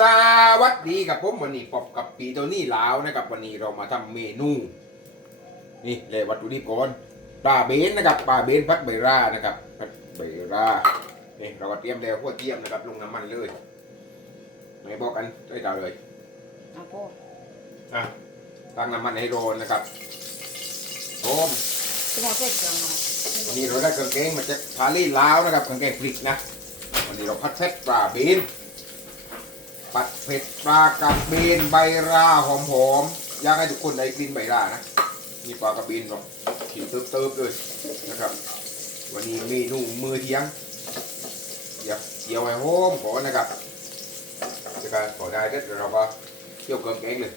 สวัสดีครับผมวันนี้ปอบกับปีตัวนี้ลาวนะครับวันนี้เรามาทำเมนูนี่เลยวัตถุดิบก่อนปลาเบนนะครับปลาเบนพัดใบรานะครับพัดใบรานี่เราก็เตรียมแล้วหัวเตรียมนะครับลงน้ำมันเลยไม่บอกกันได้ดาวเลยเอาพ่ออะตั้งน้ำมันให้ร้อนนะครับโอ้มที่เราเสร็จแล้วมาวันนี้เราได้กางเกงมาจากพาลีลาวนะครับกางเกงพริกนะวันนี้เราพัดเซ็ตปลาเบนัดเผ็ดปลากระเบนใบราหอมๆอยากให้ทุกคนได้กลิ่นใบรานะนี่ปลากระเบนแบบขิวเติบๆเลยนะครับ วันนี้เมนูมือเที่ยงเดี๋ยวเดี๋ยวไว้โฮมก่อนนะครับจะการขอได้เด็ดเราก็เที่ยวเกางเกงเลย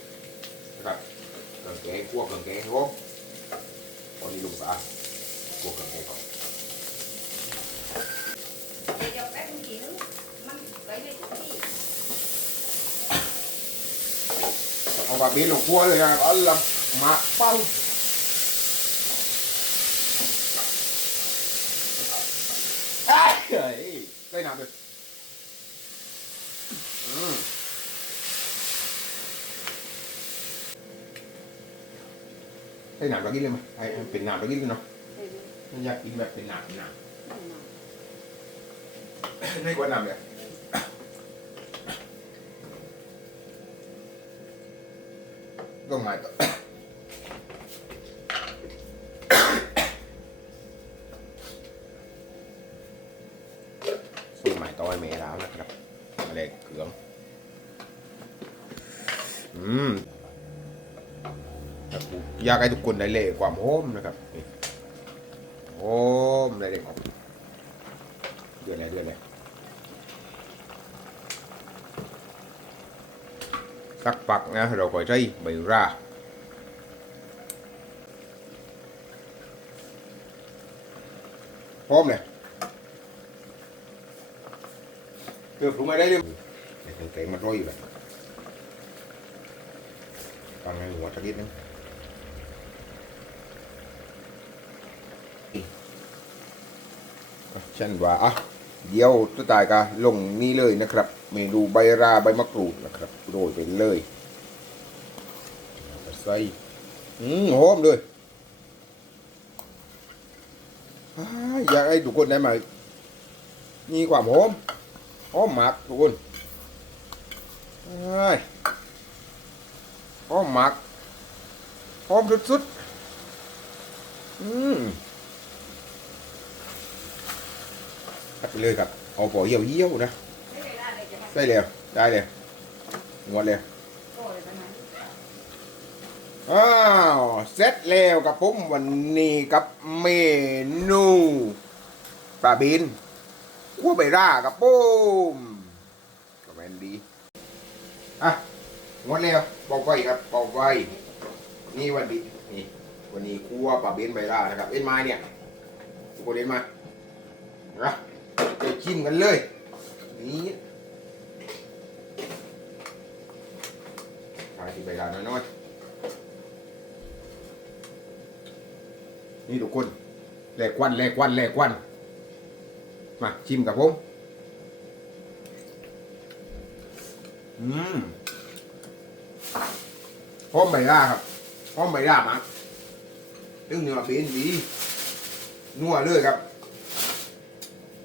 นะครับเกางเกงคั่วกางเกงโฮมวันนี้ลุงปลาคั่วกางเกงก่อน เดี๋ยวแป๊บนึงกินมันไปเลยทุกที่ เอาปลาเบนลงคั่วเลยนะครับเอาละมาเป้าไอ้เฮ้ยได้น้ำเลยอืมได้น้ำเรากินเลยไหมไอ้เป็นน้ำเรากินเลยเนาะไม่อยากกินแบบเป็นหนักหนักไม่กว่าน้ำเลย ต้องมาต่อสูตรใหม่ต่อยเมแล้วนะครับอะไรเกลืองอืมครับผมอยากให้ทุกคนได้เล่ความโฮมนะครับโอ้มได้เด็กออกเดือนอะไรเดือนอะไร สักปักนะเราก็ใช้ใบราพร้อมเลยเกือบรุงไม่ได้เลยเด็กเก่งมันรอยอยู่แบบฟังในหัวสักนิดนึงฉันว่าอะเดี๋ยวสุดท้ายก็ลงนี่เลยนะครับ เมนูใบราใบมะกรูดนะครับโรยไปเลยใส่อืมหอมเลยอยากให้ทุกคนได้มามีความหอมหอมมากทุกคนหอมมากหอมสุดๆ อืมไปเลยครับ เอาปอเยี่ยวเยี่ยวๆนะ ไม่ได้ได้เลยจะมาได้เลยงวดเลยโอ้ยประมาณอ้าวเสร็จแล้วกับผมวันนี้กับเมนูปลาบินกัวใบร่ากับปุ้มก็แมนดีอะงวดแล้วบอกไว้ครับบอกไว้นี่วันดีนี่วันนี้คั่วปลาเบนใบร่านะครับเอ็นไม้เนี่ยทุกคนเอ็นมานะเดี๋ยวชิมกันเลย นี่ายที่ใบร่านน้อยๆนี่ทุกคนแหลกวันแหลกวันแหลกวัน มาชิมกับผม อืมหอมใบร่าครับหอมใบร่ามาตึ้งเนื้อเป็นดีนัวเลยครับ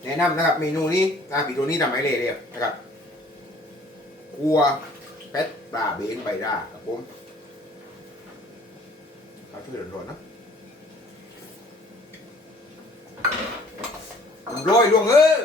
แนะนำนะครับเมนูนี้อาปีตัวนี้ทำไมเลยเลยนะครับกัว เป็ดปลาเบงใบร่าครับผมข้าวช่วยร้อนๆนะร้อยลวงเออ